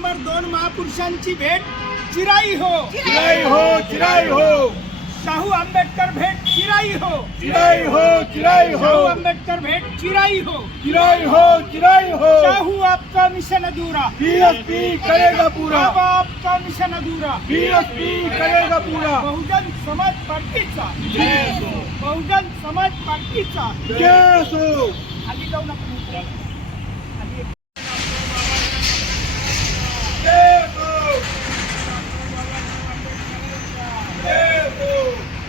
डिसेंबर 2 महापुरुषांची भेट चिराई हो, चिराई हो, चिराई हो, शाहू आंबेडकर भेट चिराई हो, चिराई हो, चिराई हो, शाहू आंबेडकर भेट चिराई हो, चिराई हो, चिराई हो। शाहू आपका मिशन अधूरा, बीएसपी करेगा पूरा, बाबा आपका मिशन अधूरा, बीएसपी करेगा पूरा। बहुजन समाज पार्टीचा, जय हो, बहुजन समाज पार्टीचा जय हो। खाली जाऊ नका खाली जय हो, जय हो,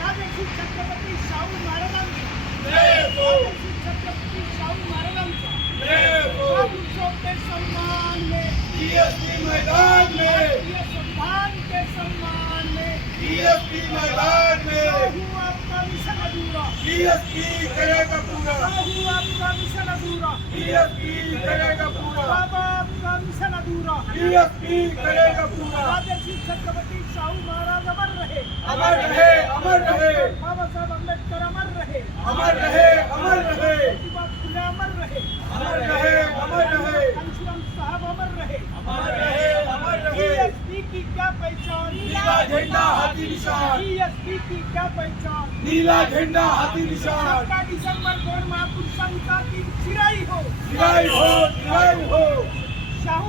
राजर्षी छत्रपती शाहू महाराजांचा, जय हो, राजर्षी छत्रपती शाहू महाराजांचा जय हो। महापुरुषों के सम्मान में, बीएसपी मैदान में, भारतीय संविधान के सम्मान में, बीएसपी मैदान में, शाहू आपका मिशन अधूरा, बीएसपी करेगा पूरा, शाहू आपका मिशन अधूरा, बीएसपी करेगा पूरा, बाबा आपका मिशन अधूरा, बीएसपी करेगा पूरा। राजर्षी छत्रपती शाहू महाराज अमर रहे, अमर रहे, अमर रहे, बाबा साहेब आंबेडकर अमर रहे, अमर रहे, अमर रहे, ज्योतिबा फुले अमर रहे, अमर रहे, अमर रहे, घनश्याम साहब अमर रहे, अमर रहे, अमर रहे। बीएसपी की क्या पहचान, नीला झंडा हाथी निशान, बीएसपी की क्या पहचान, नीला झंडा हाथी निशान। 17 डिसेंबर 2 महापुरुषांचा दिन चिराई हो, चिराई हो, चिराई हो, शाहू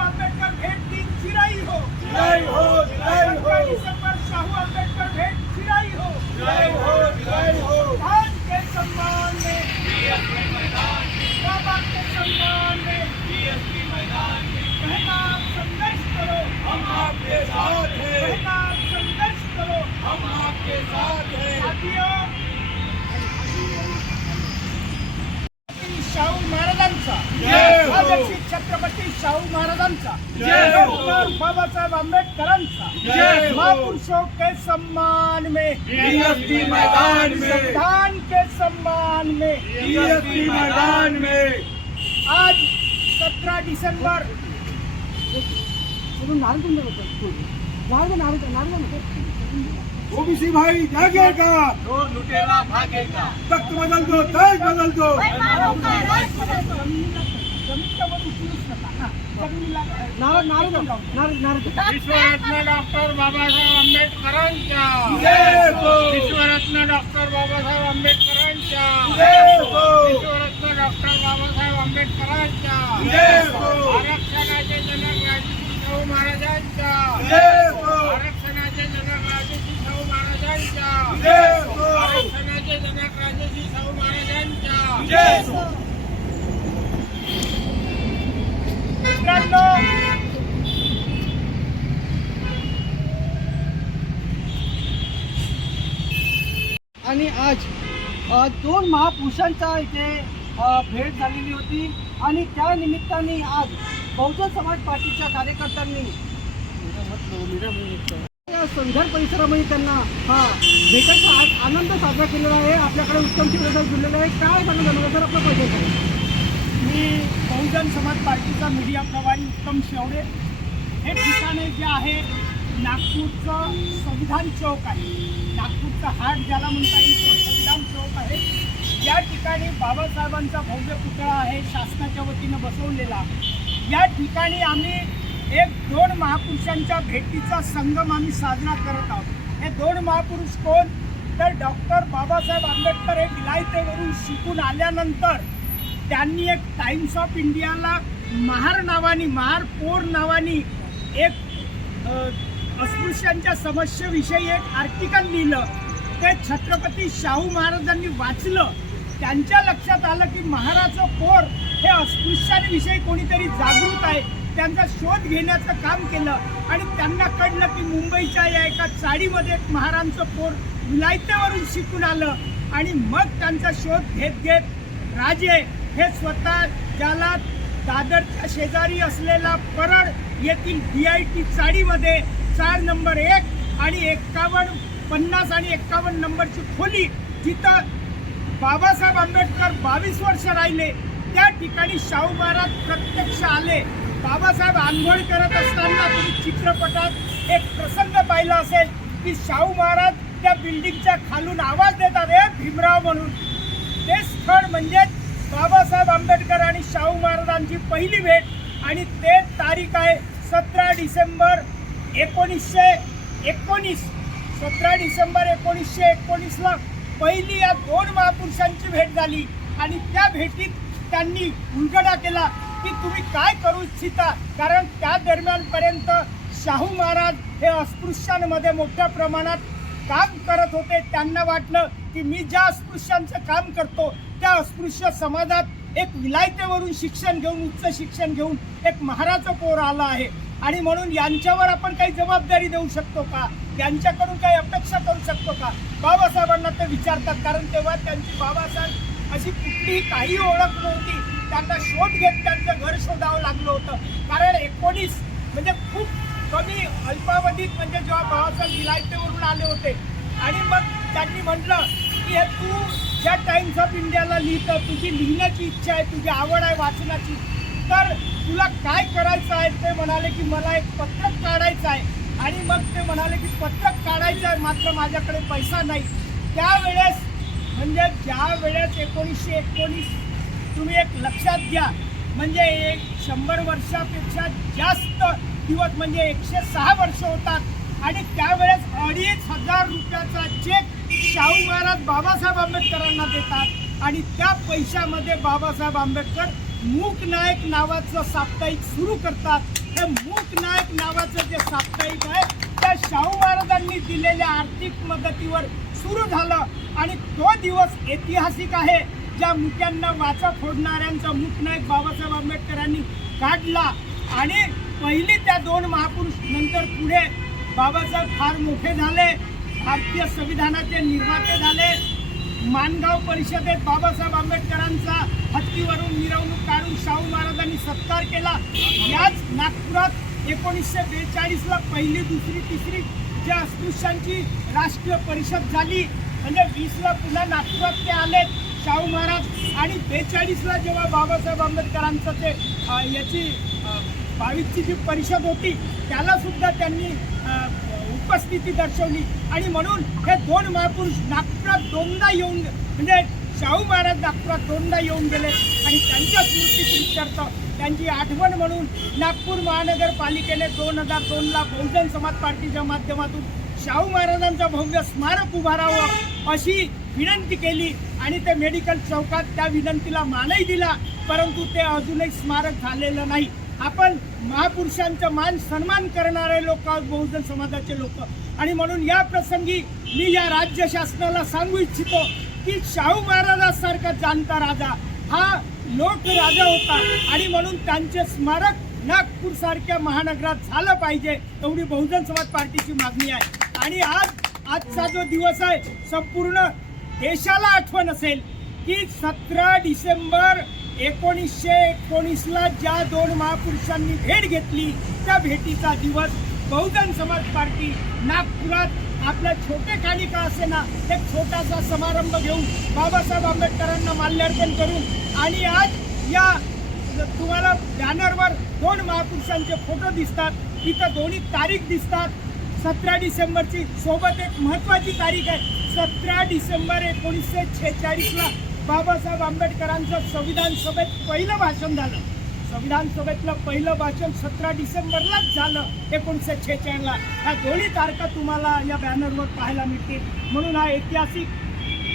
आंबेडकर भेट दिन चिराई हो, चिराई हो, चिराई 17 हो, डिसेंबर शाहू आंबेडकर भेट चिराई हो, चिराई हो, चिराई हो। धान के सम्मान में, बाबा के सम्मान में, कहना आप संघर्ष करो, हम आपके साथ हैं, कहना आप संघर्ष करो, हम आपके साथ हैं। साथियों, शाहू महाराजांचा, जय हो। राजर्षी छत्रपती शाहू महाराजांचा, जय हो। डॉक्टर बाबासाहेब आंबेडकरांचा, जय हो। महापुरुषों के सम्मान में, बीएसपी मैदान में, संविधान के सम्मान में, बीएसपी मैदान में। आज 17 डिसेंबर ओबीसी भाई जागेगा, तो लुटेरा भागेगा। तख्त बदल दो, ताज बदल दो। जमिनीच्या वर उचलूच नका. हा, जमिनीला विश्वरत्न डॉक्टर बाबासाहेब आंबेडकरांच्या, जय हो, विश्वरत्न डॉक्टर बाबासाहेब आंबेडकरांच्या, जय हो, विश्वरत्न डॉक्टर बाबासाहेब आंबेडकरांच्या, जय हो, आरक्षणाचे जनक राजर्षी शाहू महाराजांच्या, जय हो, आरक्षणाचे जनक राजर्षी शाहू महाराजांच्या, जय हो, आरक्षणाचे जनक राजर्षी शाहू महाराजांच्या. जय हो। मित्रांनो, आणि आज दोन महापुरुषांचा इथे भेट झालेली होती आणि त्या निमित्ताने आज बहुजन समाज पार्टीच्या कार्यकर्त्यांनी या संघर परिसरामध्ये त्यांना भेटायचा आज आनंद साजरा केलेला आहे. आपल्याकडे उत्तम चित्रपट जुळलेला आहे. काय सांगू मला जर आपला परिचय आहे. मी बहुजन समाज पार्टीचा मीडिया प्रभारी उत्तम शेवडे. हे ठिकाणे जे आहे नागपूरचं संविधान चौक आहे. नागपूरचा हाट ज्याला म्हणता येईल तो संविधान चौक आहे. या ठिकाणी बाबासाहेबांचा भव्य पुतळा आहे शासनाच्या वतीनं बसवलेला. या ठिकाणी आम्ही दोन महापुरुषांच्या भेटीचा संगम आम्ही साजरा करत आहोत. हे दोन महापुरुष कोण तर डॉक्टर बाबासाहेब आंबेडकर हे विलायतेवरून शिकून आल्यानंतर त्यांनी एक टाइम्स ऑफ इंडियाला महार पोर नावानी एक अस्पृश्यांच्या समस्येविषयी एक आर्टिकल लिहिलं. ते छत्रपती शाहू महाराजांनी वाचलं. त्यांच्या लक्षात आलं की महाराचं पोर हे अस्पृश्यांविषयी कोणीतरी जागृत आहे. त्यांचा शोध घेण्याचं काम केलं आणि त्यांना कळलं की मुंबईच्या या एका चाळीमध्ये एक महारांचं पोर विलायतेवरून शिकून आलं. आणि मग त्यांचा शोध घेत घेत राजे हे स्वतः ज्याला दादरच्या शेजारी असलेला परळ येथील DIT चाळीमध्ये 4 नंबर 1 आणि 50 आणि 51 नंबरची खोली जिथं बाबासाहेब आंबेडकर 22 वर्ष राहिले त्या ठिकाणी शाहू महाराज प्रत्यक्ष आले. बाबासाहेब आंघोळ करत असताना तुम्ही चित्रपटात एक प्रसंग पाहिला असेल की शाहू महाराज त्या बिल्डिंगच्या खालून आवाज देतात हे भीमराव म्हणून. ते स्थळ म्हणजे बाबासाहेब आंबेडकर आणि शाहू महाराजांची पहिली भेट आणि ते तारीख आहे 17 डिसेंबर 1919. 17 डिसेंबर 1919ला पहिली या दोन महापुरुषांची भेट झाली आणि त्या भेटीत त्यांनी उलगडा केला की तुम्ही काय करू इच्छिता. कारण त्या दरम्यानपर्यंत शाहू महाराज हे अस्पृश्यांमध्ये मोठ्या प्रमाणात काम करत होते. त्यांना वाटलं की मी ज्या अस्पृश्यांचं काम करतो त्या अस्पृश्य समाजात एक विलायतेवरून शिक्षण घेऊन उच्च शिक्षण घेऊन एक महाराचं पोर आलं आहे आणि म्हणून यांच्यावर आपण काही जबाबदारी देऊ शकतो का, यांच्याकडून काही अपेक्षा करू शकतो का. बाबासाहेबांना ते विचारतात, कारण तेव्हा त्यांची बाबासाहेब अशी कुठलीही काही ओळख नव्हती. त्यांना शोध घेत त्यांचं घर शोधावं लागलं होतं. कारण 19 म्हणजे खूप कमी अल्पावधीत, म्हणजे जेव्हा बाबासाहेब विलायतेवरून आले होते आणि मग त्यांनी म्हटलं की हे तू ज्या टाइम्स ऑफ इंडियाला लिहितं, तुझी लिहिण्याची इच्छा आहे, तुझी आवड आहे वाचनाची, तर तुला काय करायचं आहे. ते म्हणाले की मला एक पत्रक काढायचं आहे आणि मग ते म्हणाले की पत्रक काढायचं आहे मात्र माझ्याकडे पैसा नाही. त्यावेळेस म्हणजे ज्या वेळेस 1919 तुम्ही एक लक्षात घ्या, म्हणजे 100 वर्षापेक्षा जास्त दिवस म्हणजे 106 वर्ष होतात आणि त्यावेळेस 2,500 रुपयाचा चेक शाहू महाराज बाबासाहेब आंबेडकरांना देतात आणि त्या पैशामध्ये बाबासाहेब आंबेडकर मूक नायक नावाचं साप्ताहिक सुरू करतात. हे मूक नायक नावाचं जे साप्ताहिक आहे त्या शाहू महाराजांनी दिलेल्या आर्थिक मदतीवर सुरू झालं आणि तो दिवस ऐतिहासिक आहे. ज्या मुक्यांना वाचा फोडणाऱ्यांचा मूकनायक बाबासाहेब आंबेडकरांनी काढला आणि पहिली त्या दोन महापुरुष, नंतर पुढे बाबासाहेब फार मोठे झाले, भारतीय संविधानाचे निर्माते झाले. माणगाव परिषदेत बाबासाहेब आंबेडकरांचा हत्तीवरून मिरवणूक काढून शाहू महाराजांनी सत्कार केला. याच नागपुरात 1942ला पहिली, दुसरी, तिसरी ज्या अस्पृश्यांची राष्ट्रीय परिषद झाली, म्हणजे 20ला पुन्हा नागपुरात ते आले शाहू महाराज आणि 42ला जेव्हा बाबासाहेब आंबेडकरांचं ते याची 22ची जी परिषद होती त्याला सुद्धा त्यांनी उपस्थिती दर्शवली आणि म्हणून हे दोन महापुरुष नागपुरात दोनदा येऊन, म्हणजे शाहू महाराज नागपुरात दोनदा येऊन गेले आणि त्यांच्या स्मृतीप्रित्यर्थ त्यांची आठवण म्हणून नागपूर महानगरपालिकेने 2002ला बहुजन समाज पार्टीच्या माध्यमातून शाहू महाराजांचं भव्य स्मारक उभारावं अशी विनंती केली आणि ते मेडिकल चौकात त्या विनंतीला मानही दिला, परंतु ते अजूनही स्मारक झालेलं नाही. आपण महापुरुषांचा मान सन्मान करणारे लोक आहोत, बहुजन समाजाचे लोक, आणि म्हणून या प्रसंगी मी या राज्य शासनाला सांगू इच्छितो की शाहू महाराजांसारखा जाणता राजा हा लोक राजा होता आणि म्हणून त्यांचे स्मारक नागपूर सारख्या महानगरात झालं पाहिजे, एवढी बहुजन समाज पार्टीची मागणी आहे. आणि आजचा जो दिवस आहे संपूर्ण देशाला आठवण असेल की 17 डिसेंबर 1919ला ज्या दोन महापुरुषांनी भेट घेतली त्या भेटीचा दिवस बहुजन समाज पार्टी नागपुरात आपल्या छोटे खाणी का असेना एक छोटासा समारंभ घेऊन बाबासाहेब आंबेडकरांना माल्यार्पण करून आणि आज या तुम्हाला बॅनरवर दोन महापुरुषांचे फोटो दिसतात, इथं दोन्ही तारीख दिसतात. 17 डिसेंबरची सोबत एक महत्त्वाची तारीख आहे. 17 डिसेंबर 1946ला बाबासाहेब आंबेडकरांचं संविधान सभेत पहिलं भाषण झालं. संविधान सभेतलं पहिलं भाषण 17 डिसेंबरलाच झालं 1946ला. ह्या दोन्ही तारखा तुम्हाला या बॅनरवर पाहायला मिळतील. म्हणून हा ऐतिहासिक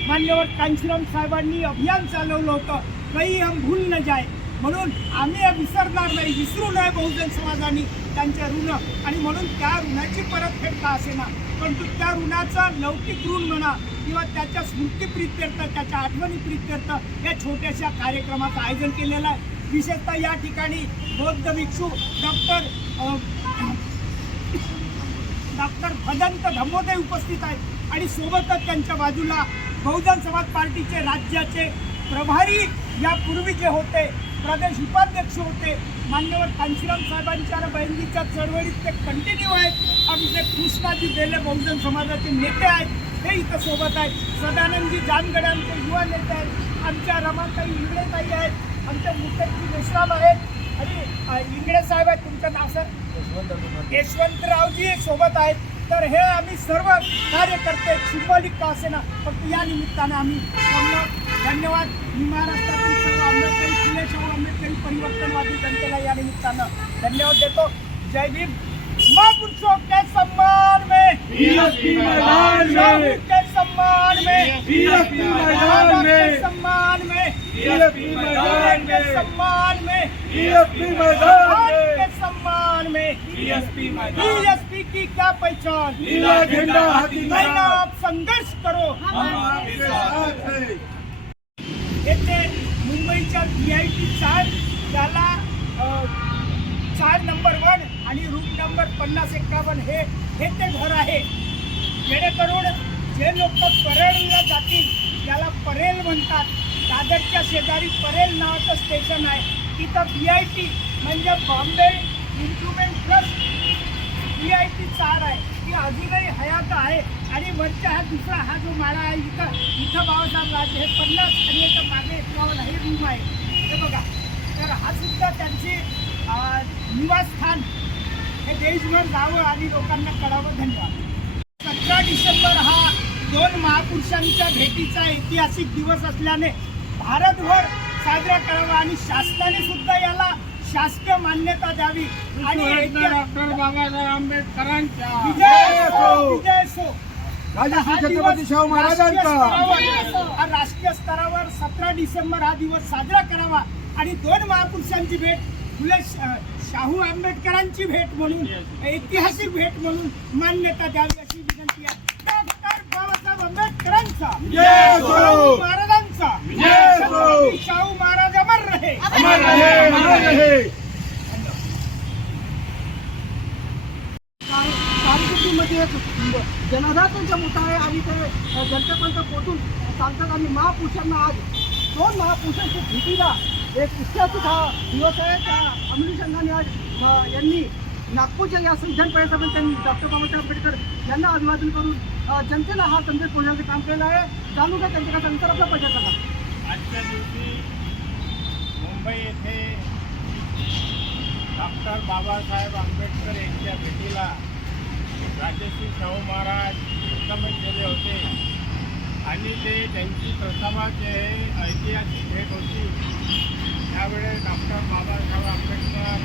मान्यवर कांशीराम साहेबांनी अभियान चालवलं होतं, काही हम भूल न जाए, म्हणून आम्ही हे विसरणार नाही, विसरू नये बहुजन समाजाने त्यांचे ऋण, आणि म्हणून त्या ऋणाची परतफेड का असेना परंतु त्या ऋणाचा लौकिक ऋण म्हणा किंवा त्याच्या स्मृतीप्रित्यर्थ, त्याच्या आठवणीप्रित्यर्थ या छोट्याशा कार्यक्रमाचं आयोजन केलेलं आहे. विशेषतः या ठिकाणी बौद्ध भिक्षू डॉक्टर भदंत धम्मोदय उपस्थित आहेत आणि सोबतच त्यांच्या बाजूला बहुजन समाज पार्टीचे राज्याचे प्रभारी यापूर्वी जे होते, प्रदेश उपाध्यक्ष होते, मान्यवर कांशीराम साहेबांच्या बहिणीच्या चळवळीत ते कंटिन्यू आहेत. आमचे कृष्णाजी बेले बहुजन समाजाचे नेते आहेत, ते इथं सोबत आहेत. सदानंदजी जानगडे आमचे युवा नेते आहेत, आमच्या रमाताई इंगळेताई आहेत, आमच्या मुकेशजी मेश्राम आहेत आणि इंगळे साहेब आहेत. तुमचं नाव सर? यशवंतरावजी सोबत आहेत. तर हे आम्ही सर्व कार्यकर्ते सिंबॉलिक का असेना फक्त या निमित्ताने आम्ही जमलो. धन्यवाद. मी महाराष्ट्रातील सर्व आंबेडकरी फुले शाहू आंबेडकरी परिवर्तनवादी जनतेला या निमित्तानं धन्यवाद देतो. जय भीम. महापुरुषों के सम्मान में, बीएसपी मैदान शाहू में, के सम्मान में, बीएसपी मैदान दादा के में, सम्मान में, बीएसपी मैदान के में, सम्मान में, बीएसपी मैदान भारत के में, सम्मान में, बीएसपी मैदान, बीएसपी की क्या पहचान, नीला झंडा हाथी नहीं ना निशान, आप संघर्ष करो. हम आपके साथ हैं. येथे मुंबईच्या VIP 4 त्याला 4 नंबर 1 आणि रूम नंबर 5051 हे ते घर आहे. जेणेकरून जे लोक परेलला जातील त्याला परेल म्हणतात. दादरच्या शेजारी परेल नावाचं स्टेशन आहे. तिथं VIP म्हणजे बॉम्बे इम्प्रुव्हमेंट ट्रस्ट VIP 4 आहे. ती अजूनही हयात आहे. आणि वरच्या हा जो माळा आहे इथं बाबासाहेब राजे हे 50 आणि याच्या मागे 51 हे रूम आहे. हे बघा, तर हा सुद्धा त्यांची निवासस्थान हे देशभर जावं आणि लोकांना कळावं. धन्यवाद. 17 डिसेंबर हा 2 महापुरुषांच्या भेटीचा ऐतिहासिक दिवस असल्याने भारतभर साजरा करावा आणि शासनाने सुद्धा याला शासकीय मान्यता द्यावी. आणि डॉक्टर बाबासाहेब आंबेडकरांच्या विजय असो, विजय असो. राजश्री छत्रपती शाहू महाराजांचा. हा राष्ट्रीय स्तरावर 17 डिसेंबर हा दिवस साजरा करावा आणि 2 महापुरुषांची भेट, फुले शाहू आंबेडकरांची भेट म्हणून, ऐतिहासिक भेट म्हणून मान्यता द्यावी अशी विनंती आहे. डॉक्टर बाबासाहेब आंबेडकरांचा, शाहू महाराजांचा, छत्रपती शाहू महाराज अमर रहे. अमर रहे, अमर रहे. कारकिर्दीमध्ये जनाधारांचा मोठा आहे आणि ते जनतेपर्यंत पोहोचून सांगतात. आणि महापुरुषांना आज 2 महापुरुषांच्या भेटीला एक ऐतिहासिक हा दिवस आहे. त्या अनुषंगाने आज यांनी नागपूरच्या या संविधान परिषदेमध्ये त्यांनी डॉक्टर बाबासाहेब आंबेडकर यांना अभिवादन करून जनतेला हा संदेश पोहोचवण्याचं काम केलं आहे. जाणून घ्या त्यांच्या नंतर आपला परिचय करा. आजच्या दिवशी मुंबई येथे डॉक्टर बाबासाहेब आंबेडकर यांच्या भेटीला राजश्री शाहू महाराज प्रथमच गेले होते आणि ते त्यांची प्रथमच ऐतिहासिक भेट होती. त्यावेळेस डॉक्टर बाबासाहेब आंबेडकर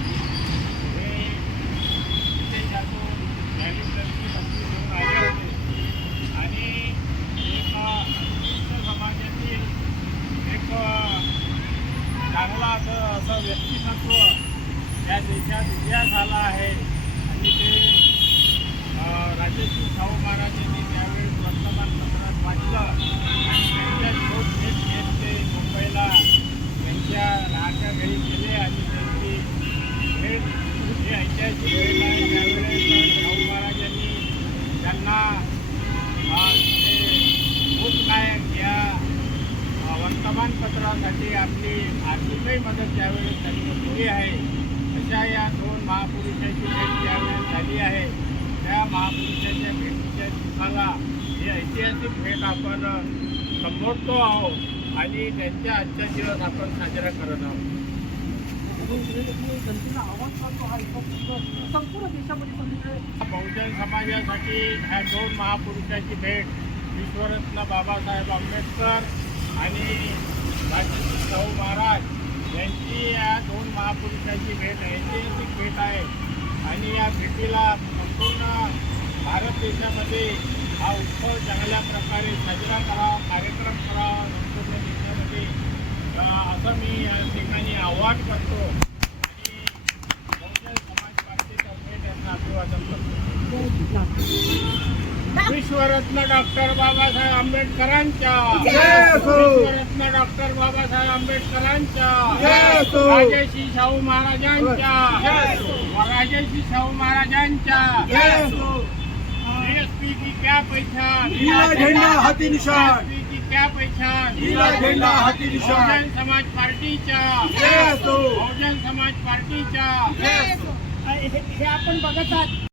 हे विदेशातून रॅलीची बंदी घेऊन आले होते आणि एक हिंदू समाजातील एक चांगला असं व्यक्तिमत्व या देशात उदयास झाला आहे. आणि ते राजश्री शाहू महाराजांनी त्यावेळी वर्तमानपत्रात वाचलं आणि त्यांच्या शोध घेत ते मुंबईला त्यांच्या राहत्या घरी गेले आणि त्यांची भेट ही ऐतिहासिक भेट आहे. त्यावेळेस शाहू महाराजांनी त्यांना लोकनायक या वर्तमानपत्रासाठी आपली आर्थिकही मदत त्यावेळेस त्यांनी केली आहे. अशा या 2 महापुरुषांची भेट त्यावेळेस झाली आहे. त्या महापुरुषांच्या भेटीच्या दिवसाला ही ऐतिहासिक भेट आपण संबोधतो आहोत आणि त्यांच्या आजचा दिवस आपण साजरा करत आहोत. जनतेला आवाज करतो हा संपूर्ण देशामध्ये सगळीकडे बहुजन समाजासाठी ह्या 2 महापुरुषाची भेट विश्वरत्न बाबासाहेब आंबेडकर आणि राजश्री शाहू महाराज यांची या 2 महापुरुषाची भेट ऐतिहासिक भेट आहे. आणि या भेटीला संपूर्ण भारत देशामध्ये हा उत्सव चांगल्या प्रकारे साजरा करावा, कार्यक्रम करावा संपूर्ण देशामध्ये, असं मी या ठिकाणी आवाहन करतो आणि बहुजन समाज पार्टीतर्फे त्यांना अभिवादन करतो. विश्वरत्न डॉक्टर बाबासाहेब आंबेडकरांच्या, विश्वरत्न डॉक्टर बाबासाहेब आंबेडकरांच्या, राजश्री शाहू महाराजांच्या, राजश्री शाहू महाराजांच्या. बीएसपी की क्या पहचान, नीला झंडा हाथी निशान, बीएसपी की क्या पहचान, नीला झंडा हाथी निशान. बहुजन समाज पार्टीच्या, बहुजन समाज पार्टीच्या. हे आपण बघत आहात